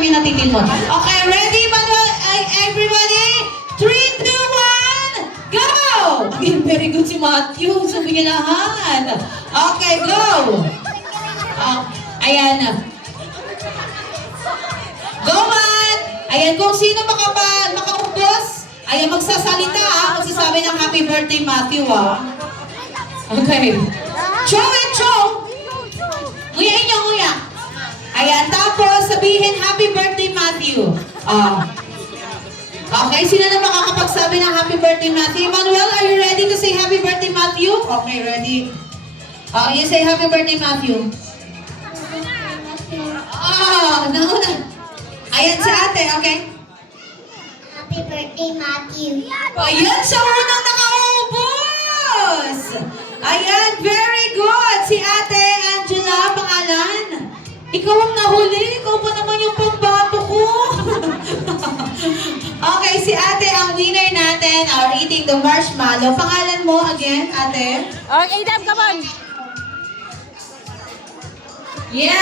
yung natitin mo. Okay, ready, Manuel? Everybody? 3, 2, 1, go! Again, very good si Matthew. Sabi niya lahat. Okay, go! Ayan. Go, man! Ayan, kung sino makaubos, ayan, magsasalita, magsasabi ng happy birthday, Matthew, Okay. Chow and chow! Nguyain niyo, nguya. Ayan, tapos sabihin, happy birthday, Matthew. Okay, sino na makakapagsabi ng happy birthday, Matthew? Manuel, are you ready to say happy birthday, Matthew? Okay, ready. You say happy birthday, Matthew. Nauna. Ayan si ate, okay? Happy birthday, Matthew. Ayan, siya unang nakaubos! Ayan, very good! Si ate Angela, pangalan? Ikaw ang nahuli. Ikaw pa naman yung pambato ko. Okay, si ate ang winner natin are eating the marshmallow. Pangalan mo again, ate? Okay, Dam, come on. Yes!